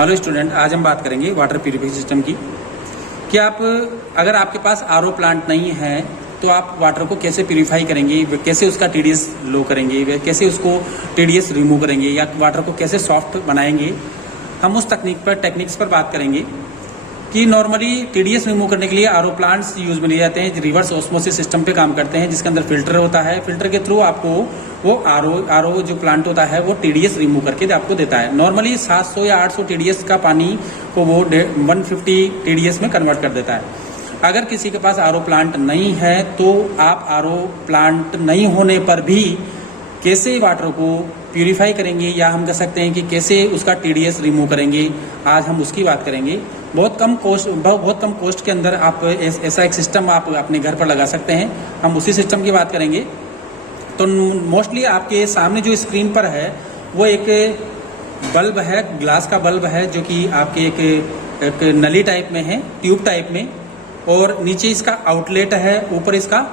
Hello student, आज हम बात करेंगे वाटर प्यूरिफिकेशन सिस्टम की। कि आप अगर आपके पास आरओ प्लांट नहीं है तो आप वाटर को कैसे प्यूरिफाई करेंगे, कैसे उसका टीडीएस लो करेंगे, कैसे उसको टीडीएस रिमूव करेंगे या वाटर को कैसे सॉफ्ट बनाएंगे। हम उस टेक्निक्स पर बात करेंगे कि नॉर्मली टीडीएस रिमूव करने के लिए आरओ प्लांट्स यूज में लिए जाते हैं, रिवर्स ऑस्मोसिस सिस्टम पे काम करते हैं, जिसके अंदर फिल्टर होता है। फिल्टर के थ्रू आपको वो आरओ जो प्लांट होता है वो टीडीएस रिमूव करके आपको देता है। नॉर्मली 700 या 800 टीडीएस का पानी को वो 150 टीडीएस में कन्वर्ट कर देता है। अगर किसी के पास आरओ प्लांट नहीं है तो आप आरओ प्लांट नहीं होने पर भी कैसे वाटर को प्यूरिफाई करेंगे या हम कह सकते हैं कि कैसे उसका टीडीएस रिमूव करेंगे, आज हम उसकी बात करेंगे। बहुत कम कॉस्ट के अंदर आप ऐसा एक सिस्टम आप अपने घर पर लगा सकते हैं। हम उसी सिस्टम की बात करेंगे। तो मोस्टली आपके सामने जो स्क्रीन पर है वो एक बल्ब है, ग्लास का बल्ब है, जो कि आपके एक नली टाइप में है, ट्यूब टाइप में, और नीचे इसका आउटलेट है, ऊपर इसका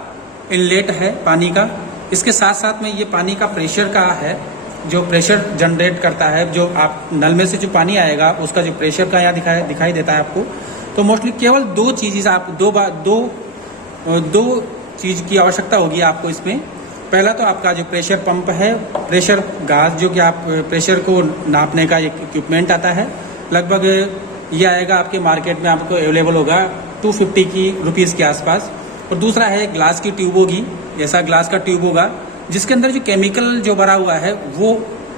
इनलेट है पानी का। इसके साथ साथ में ये पानी का प्रेशर का है, जो प्रेशर जनरेट करता है, जो आप नल में से जो पानी आएगा उसका जो प्रेशर का यहाँ दिखाई देता है आपको। तो मोस्टली केवल दो चीज की आवश्यकता होगी आपको इसमें। पहला तो आपका जो प्रेशर पंप है, प्रेशर गाज, जो कि आप प्रेशर को नापने का एक इक्विपमेंट आता है। लगभग ये आएगा आपके मार्केट में, आपको अवेलेबल होगा 250 रुपीज़ के आसपास। और दूसरा है ग्लास की ट्यूब होगी, ऐसा ग्लास का ट्यूब होगा जिसके अंदर जो केमिकल जो भरा हुआ है वो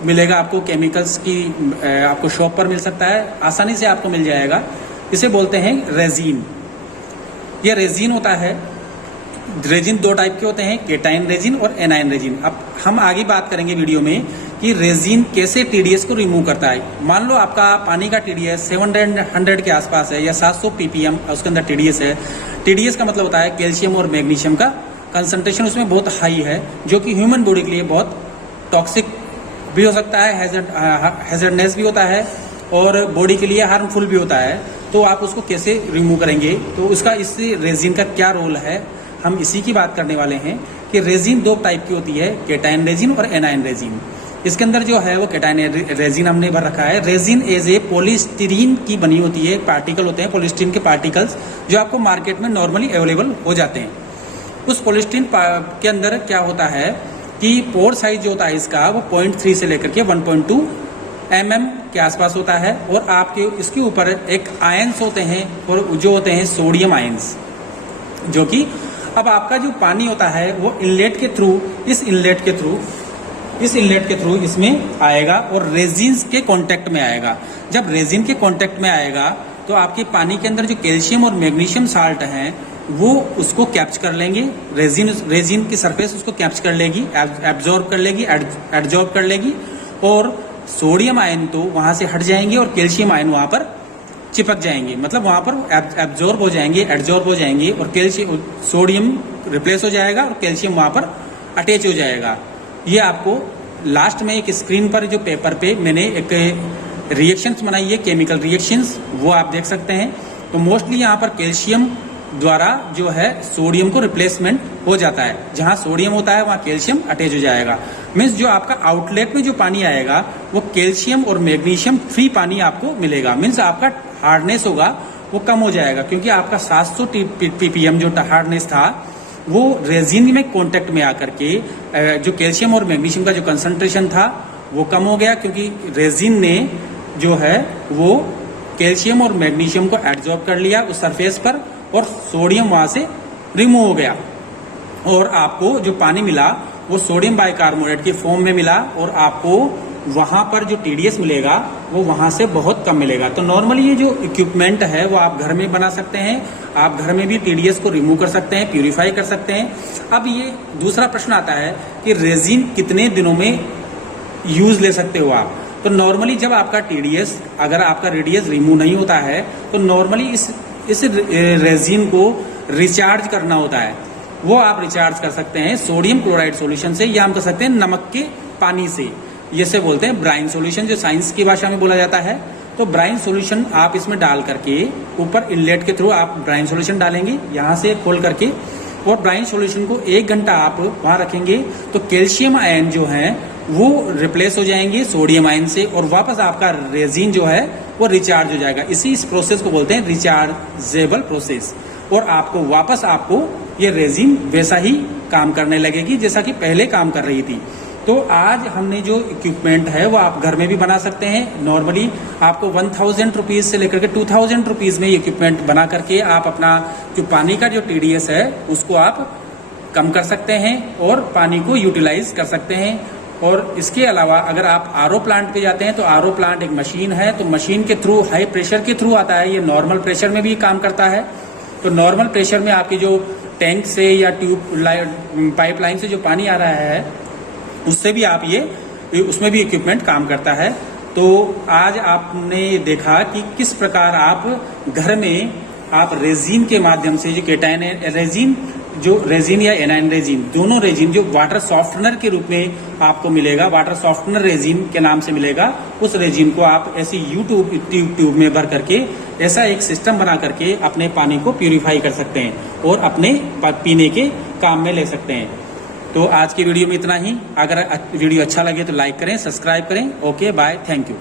मिलेगा आपको। केमिकल्स की आपको शॉप पर मिल सकता है, आसानी से आपको मिल जाएगा। इसे बोलते हैं रेजिन। यह रेजिन होता है। रेजिन दो टाइप के होते हैं, केटाइन रेजिन और एनाइन रेजिन। अब हम आगे बात करेंगे वीडियो में कि रेजिन कैसे टीडीएस को रिमूव करता है। मान लो आपका पानी का टीडीएस 700 के आसपास है या 700 ppm उसके अंदर टीडीएस है। टीडीएस का मतलब होता है कैल्शियम और मैग्नीशियम का कंसंट्रेशन उसमें बहुत हाई है, जो कि ह्यूमन बॉडी के लिए बहुत टॉक्सिक भी हो सकता है, हैजर्डनेस भी होता है और बॉडी के लिए हार्मफुल भी होता है। तो आप उसको कैसे रिमूव करेंगे, तो उसका इस रेजिन का क्या रोल है, हम इसी की बात करने वाले हैं। कि रेजिन दो टाइप की होती है, केटाइन रेजिन और एनाइन रेजिन। इसके अंदर जो है वो केटाइन रेजिन हमने भर रखा है। रेजिन एज ए पॉलीस्टीरीन की बनी होती है, पार्टिकल होते हैं पॉलीस्टीरीन के पार्टिकल्स, जो आपको मार्केट में नॉर्मली अवेलेबल हो जाते हैं। उस पॉलीस्टीरीन के अंदर क्या होता है कि पोर साइज जो होता है इसका वो 0.3 से लेकर के 1.2 mm के आसपास होता है। और आपके इसके ऊपर एक आयंस होते हैं, और जो होते हैं सोडियम आयंस, जो कि अब आपका जो पानी होता है वो इनलेट के थ्रू इसमें आएगा और रेजिन्स के कांटेक्ट में आएगा। जब रेजिन के कांटेक्ट में आएगा तो आपके पानी के अंदर जो कैल्शियम और मैग्नीशियम साल्ट हैं वो उसको कैप्चर कर लेंगे। रेजिन की सरफेस उसको कैप्चर कर लेगी, एब्जॉर्ब कर लेगी, और सोडियम आयन तो वहां से हट जाएंगे और कैल्शियम आयन वहां पर चिपक जाएंगे, मतलब वहां पर एब्जॉर्ब हो जाएंगे और कैल्शियम सोडियम रिप्लेस हो जाएगा और कैल्शियम वहां पर अटैच हो जाएगा। ये आपको लास्ट में एक स्क्रीन पर जो पेपर पे मैंने एक रिएक्शंस बनाई है, केमिकल रिएक्शंस, वो आप देख सकते हैं। तो मोस्टली यहाँ पर कैल्शियम द्वारा जो है सोडियम को रिप्लेसमेंट हो जाता है। जहां सोडियम होता है वहां कैल्शियम अटैच हो जाएगा। मीन्स जो आपका आउटलेट में जो पानी आएगा वो कैल्शियम और मैग्नीशियम फ्री पानी आपको मिलेगा। मीन्स आपका हार्डनेस होगा वो कम हो जाएगा, क्योंकि आपका 700 ppm जो हार्डनेस था वो रेजिन में कांटेक्ट में आकर के जो कैल्शियम और मैग्नीशियम का जो कंसंट्रेशन था वो कम हो गया, क्योंकि रेजिन ने जो है वो कैल्शियम और मैग्नीशियम को एब्जॉर्ब कर लिया उस सरफेस पर, और सोडियम वहां से रिमूव हो गया। और आपको जो पानी मिला वो सोडियम बाइकार्बोनेट की फॉर्म में मिला, और आपको वहां पर जो टीडीएस मिलेगा वो वहां से बहुत कम मिलेगा। तो नॉर्मली ये जो इक्विपमेंट है वो आप घर में बना सकते हैं, आप घर में भी टीडीएस को रिमूव कर सकते हैं, प्यूरिफाई कर सकते हैं। अब ये दूसरा प्रश्न आता है कि रेजिन कितने दिनों में यूज ले सकते हो आप। तो नॉर्मली जब आपका टीडीएस, अगर आपका टीडीएस रिमूव नहीं होता है तो नॉर्मली इस रेजिन को रिचार्ज करना होता है। वो आप रिचार्ज कर सकते हैं सोडियम क्लोराइड सॉल्यूशन से, या हम कर सकते हैं नमक के पानी से। इसे बोलते हैं ब्राइन सॉल्यूशन, जो साइंस की भाषा में बोला जाता है। तो ब्राइन सॉल्यूशन आप इसमें डाल करके ऊपर इनलेट के थ्रू आप ब्राइन सॉल्यूशन डालेंगे यहाँ से खोल करके, और ब्राइन सॉल्यूशन को 1 घंटा आप वहां रखेंगे तो कैल्शियम आयन जो है वो रिप्लेस हो जाएंगे सोडियम आयन से, और वापस आपका रेजिन जो है वो रिचार्ज हो जाएगा। इस प्रोसेस को बोलते हैं रिचार्जेबल प्रोसेस, और आपको वापस आपको ये रेजिन वैसा ही काम करने लगेगी जैसा कि पहले काम कर रही थी। तो आज हमने जो इक्विपमेंट है वो आप घर में भी बना सकते हैं। नॉर्मली आपको 1000 रुपीज से लेकर के 2000 रुपीज में ये इक्विपमेंट बना करके आप अपना जो पानी का जो TDS है उसको आप कम कर सकते हैं और पानी को यूटिलाइज कर सकते हैं। और इसके अलावा अगर आप RO प्लांट पे जाते हैं तो RO प्लांट एक मशीन है, तो मशीन के थ्रू हाई प्रेशर के थ्रू आता है। ये नॉर्मल प्रेशर में भी काम करता है। तो नॉर्मल प्रेशर में आपकी जो टैंक से या पाइपलाइन से जो पानी आ रहा है उससे भी आप उसमें भी इक्विपमेंट काम करता है। तो आज आपने देखा कि किस प्रकार आप घर में आप रेजिन के माध्यम से जो केटायन रेजिन, जो रेजिन या एनायन रेजिन, दोनों रेजिन जो वाटर सॉफ्टनर के रूप में आपको मिलेगा, वाटर सॉफ्टनर रेजिन के नाम से मिलेगा, उस रेजिन को आप ऐसी ट्यूब में भर करके ऐसा एक सिस्टम बना करके अपने पानी को प्यूरिफाई कर सकते हैं और अपने पीने के काम में ले सकते हैं। तो आज की वीडियो में इतना ही। अगर वीडियो अच्छा लगे तो लाइक करें, सब्सक्राइब करें। Okay, bye, thank you.